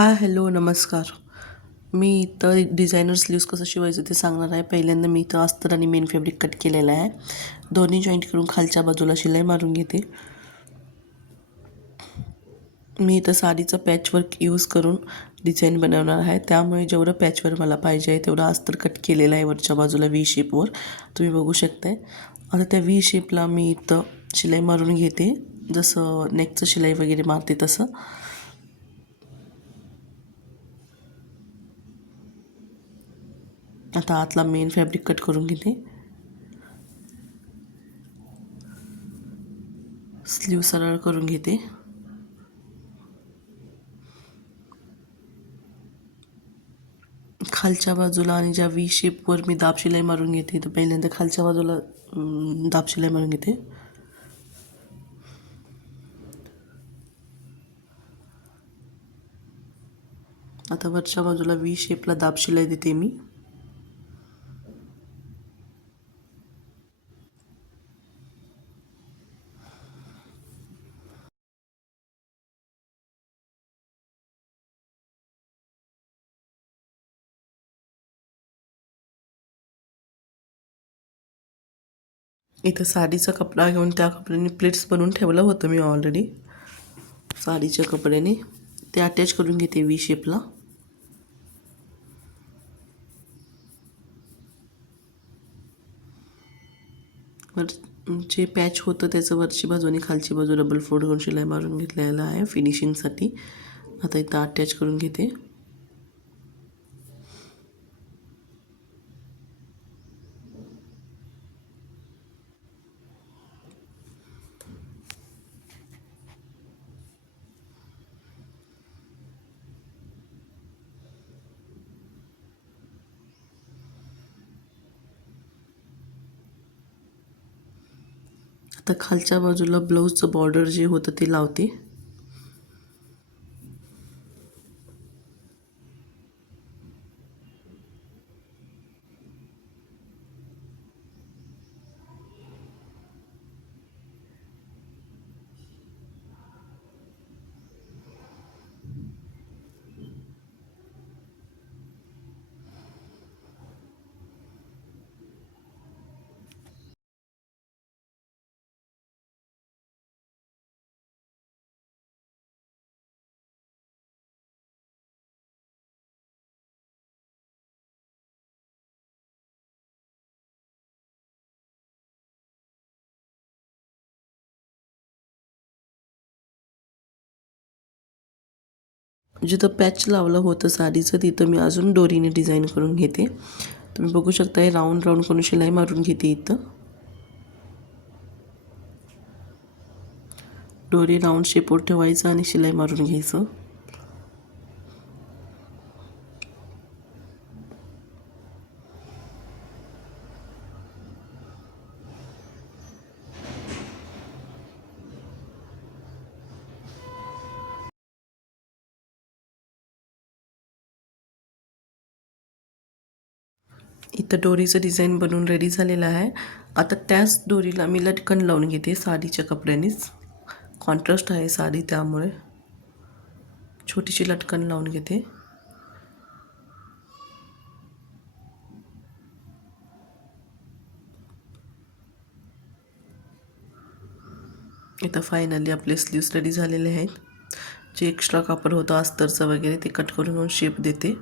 हाय, hello, नमस्कार. मी इथं designer sleeves कसं शिवायचं ते सांगणार आहे. पहिल्यांदा मी इथं अस्तर आणि मेन फॅब्रिक कट केलेलं आहे. दोन्ही जॉईंट करून खालच्या बाजूला शिलाई मारून घेते. मी इथं साडीचं पॅचवर्क यूज करून डिझाईन बनवणार आहे. त्यामुळे जेवढं पॅचवर्क मला पाहिजे आहे तेवढं अस्तर कट केलेलं आहे वरच्या बाजूला व्ही शेपवर. तुम्ही बघू शकताय. आता त्या व्ही शेपला मी इथं शिलाई मारून घेते. जसं नेकचं शिलाई वगैरे मारते तसं. आता आतला मेन फॅब्रिक कट करून घेते. स्लीव सरळ करून घेते. खालच्या बाजूला आणि ज्या व्ही शेपवर मी दाब शिलाई मारून घेते, तर पहिल्यांदा खालच्या बाजूला दाब शिलाई मारून घेते. आता वरच्या बाजूला व्ही शेपला दाब शिलाई देते मी. इथं साडीचा कपडा घेऊन त्या कपड्याने प्लेट्स बनवून ठेवलं होतं मी ऑलरेडी. साडीच्या कपड्याने ते अटॅच करून घेते व्ही शेपला. जे पॅच होतं त्याचं वरची बाजू आणि खालची बाजू डबल फोल्ड करून शिलाई मारून घेतलेलं आहे फिनिशिंगसाठी. आता इथं अटॅच करून घेते. आता खालच्या बाजूला ब्लाऊजचं बॉर्डर जे होतं ते लावते. जिथं पॅच लावलं होतं साडीचं तिथं मी अजून दोरीने डिझाईन करून घेते. तुम्ही बघू शकता हे राऊंड राऊंड करून शिलाई मारून घेते. इथं दोरी राऊंड शेपवर ठेवायचं आणि शिलाई मारून घ्यायचं. इथं दोरीचं डिझाईन बनवून रेडी झालेलं आहे. आता त्याच दोरीला मी लटकन लावून घेते साडीच्या कपड्यानेच. कॉन्ट्रास्ट आहे साडी त्यामुळे छोटीशी लटकन लावून घेते. इथं फायनली आपले स्लीव्स रेडी झालेले आहेत. जे एक्स्ट्रा कापड होतं अस्तरचं वगैरे ते कट करून घेऊन शेप देते.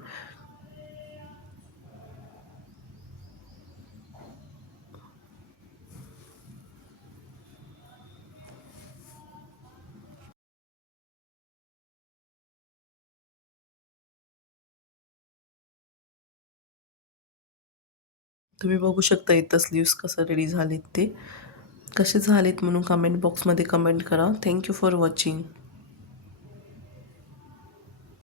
तुम्ही बघू शकता इथं स्लीव्स कसं रेडी झालेत ते. कसे झालेत म्हणून कमेंट बॉक्समध्ये कमेंट करा. Thank you for watching.